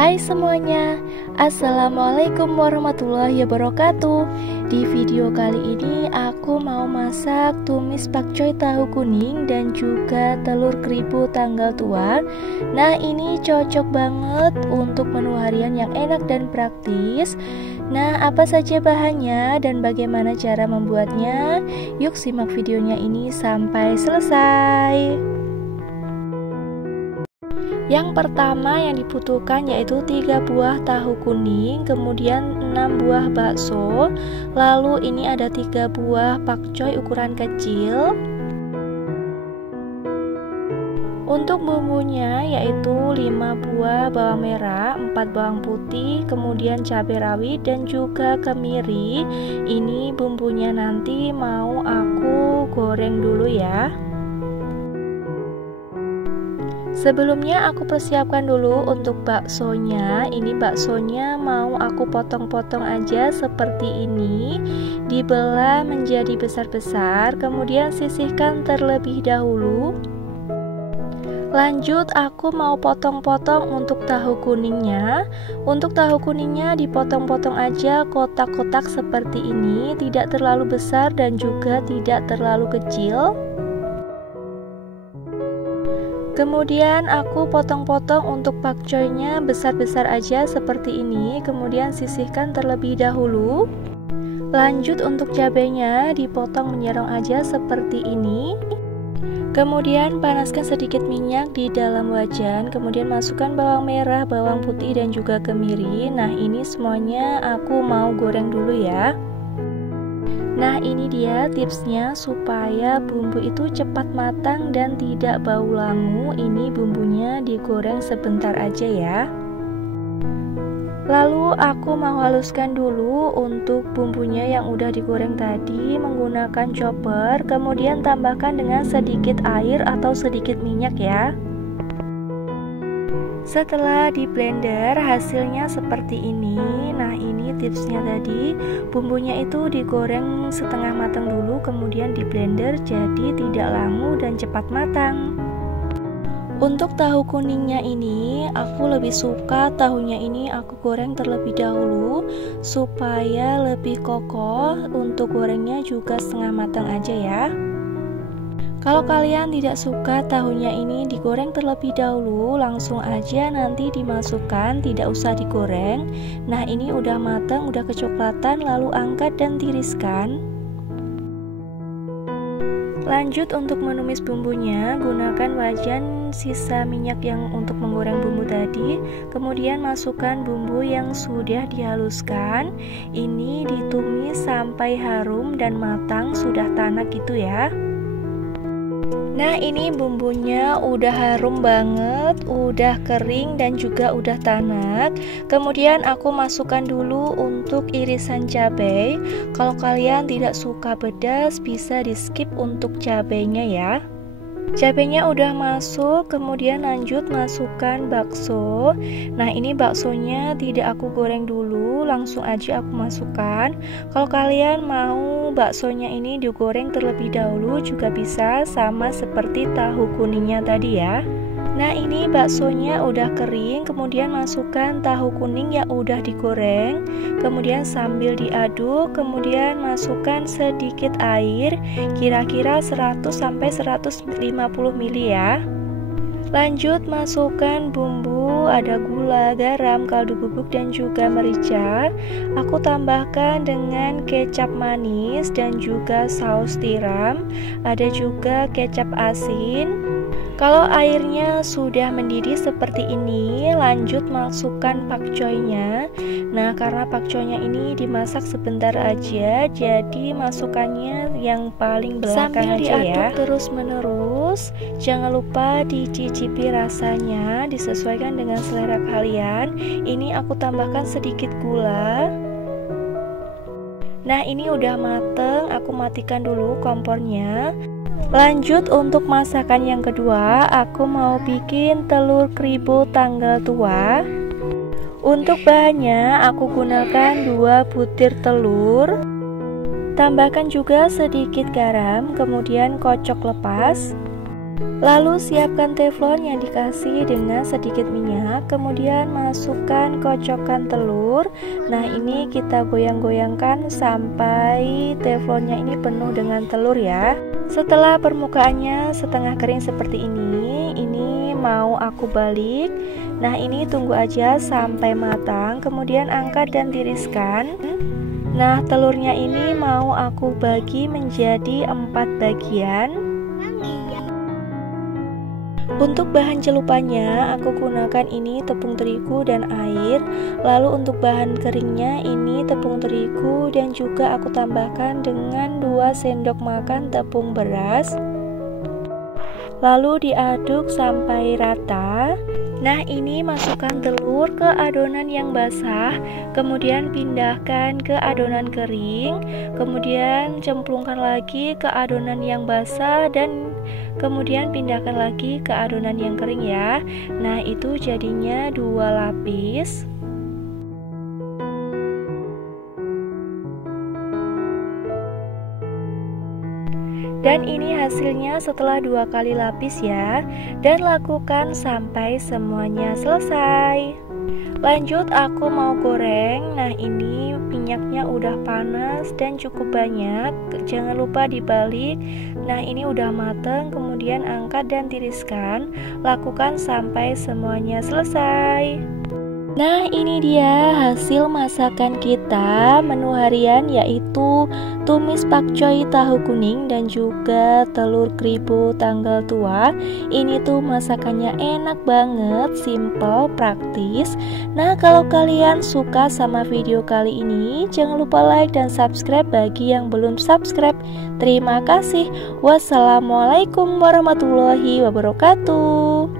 Hai semuanya, Assalamualaikum warahmatullahi wabarakatuh. Di video kali ini aku mau masak tumis pakcoy tahu kuning dan juga telur keriput tanggal tua. Nah, ini cocok banget untuk menu harian yang enak dan praktis. Nah, apa saja bahannya dan bagaimana cara membuatnya? Yuk simak videonya ini sampai selesai. Yang pertama yang dibutuhkan yaitu 3 buah tahu kuning, kemudian 6 buah bakso, lalu ini ada 3 buah pakcoy ukuran kecil. Untuk bumbunya yaitu 5 buah bawang merah, 4 bawang putih, kemudian cabai rawit dan juga kemiri. Ini bumbunya nanti mau aku goreng dulu ya. Sebelumnya aku persiapkan dulu untuk baksonya. Ini baksonya mau aku potong-potong aja seperti ini. Dibelah menjadi besar-besar, kemudian sisihkan terlebih dahulu. Lanjut aku mau potong-potong untuk tahu kuningnya. Untuk tahu kuningnya dipotong-potong aja kotak-kotak seperti ini, tidak terlalu besar dan juga tidak terlalu kecil. Kemudian aku potong-potong untuk pakcoynya besar-besar aja seperti ini, kemudian sisihkan terlebih dahulu. Lanjut untuk cabenya dipotong menyerong aja seperti ini. Kemudian panaskan sedikit minyak di dalam wajan, kemudian masukkan bawang merah, bawang putih dan juga kemiri. Nah, ini semuanya aku mau goreng dulu ya. Nah, ini dia tipsnya supaya bumbu itu cepat matang dan tidak bau langu. Ini bumbunya digoreng sebentar aja ya. Lalu aku mau haluskan dulu untuk bumbunya yang udah digoreng tadi menggunakan chopper. Kemudian tambahkan dengan sedikit air atau sedikit minyak ya. Setelah di blender hasilnya seperti ini. Nah, ini tipsnya tadi, bumbunya itu digoreng setengah matang dulu, kemudian di blender jadi tidak langu dan cepat matang. Untuk tahu kuningnya ini aku lebih suka tahunya ini aku goreng terlebih dahulu supaya lebih kokoh. Untuk gorengnya juga setengah matang aja ya. Kalau kalian tidak suka tahunya ini digoreng terlebih dahulu, langsung aja nanti dimasukkan, tidak usah digoreng. Nah, ini udah matang, udah kecoklatan, lalu angkat dan tiriskan. Lanjut untuk menumis bumbunya, gunakan wajan sisa minyak yang untuk menggoreng bumbu tadi. Kemudian masukkan bumbu yang sudah dihaluskan. Ini ditumis sampai harum dan matang, sudah tanak gitu ya. Nah, ini bumbunya udah harum banget, udah kering dan juga udah tanak. Kemudian aku masukkan dulu untuk irisan cabai. Kalau kalian tidak suka pedas, bisa di skip untuk cabainya ya. Cabainya udah masuk, kemudian lanjut masukkan bakso. Nah, ini baksonya tidak aku goreng dulu, langsung aja aku masukkan. Kalau kalian mau baksonya ini digoreng terlebih dahulu juga bisa, sama seperti tahu kuningnya tadi ya. Nah, ini baksonya udah kering, kemudian masukkan tahu kuning yang udah digoreng. Kemudian sambil diaduk, kemudian masukkan sedikit air, kira-kira 100-150 ml ya. Lanjut masukkan bumbu, ada gula, garam, kaldu bubuk dan juga merica. Aku tambahkan dengan kecap manis dan juga saus tiram. Ada juga kecap asin. Kalau airnya sudah mendidih seperti ini, lanjut masukkan pakcoynya. Nah, karena pakcoynya ini dimasak sebentar aja, jadi masukannya yang paling belakang aja ya. Sambil diaduk terus menerus, jangan lupa dicicipi rasanya, disesuaikan dengan selera kalian. Ini aku tambahkan sedikit gula. Nah, ini udah mateng, aku matikan dulu kompornya. Lanjut untuk masakan yang kedua, aku mau bikin telur keriput tanggal tua. Untuk bahannya aku gunakan 2 butir telur. Tambahkan juga sedikit garam, kemudian kocok lepas. Lalu siapkan teflon yang dikasih dengan sedikit minyak, kemudian masukkan kocokan telur. Nah, ini kita goyang-goyangkan sampai teflonnya ini penuh dengan telur ya. Setelah permukaannya setengah kering seperti ini mau aku balik. Nah, ini tunggu aja sampai matang, kemudian angkat dan tiriskan. Nah, telurnya ini mau aku bagi menjadi 4 bagian. Untuk bahan celupannya aku gunakan ini tepung terigu dan air. Lalu untuk bahan keringnya ini tepung terigu dan juga aku tambahkan dengan 2 sendok makan tepung beras. Lalu diaduk sampai rata. Nah, ini masukkan telur ke adonan yang basah, kemudian pindahkan ke adonan kering, kemudian cemplungkan lagi ke adonan yang basah dan kemudian pindahkan lagi ke adonan yang kering ya. Nah, itu jadinya 2 lapis. Dan ini hasilnya setelah 2 kali lapis ya. Dan lakukan sampai semuanya selesai. Lanjut aku mau goreng. Nah, ini minyaknya udah panas dan cukup banyak. Jangan lupa dibalik. Nah, ini udah mateng, kemudian angkat dan tiriskan. Lakukan sampai semuanya selesai. Nah, ini dia hasil masakan kita menu harian, yaitu tumis pakcoy tahu kuning dan juga telur kribo tanggal tua. Ini tuh masakannya enak banget, simple, praktis. Nah, kalau kalian suka sama video kali ini, jangan lupa like dan subscribe bagi yang belum subscribe. Terima kasih. Wassalamualaikum warahmatullahi wabarakatuh.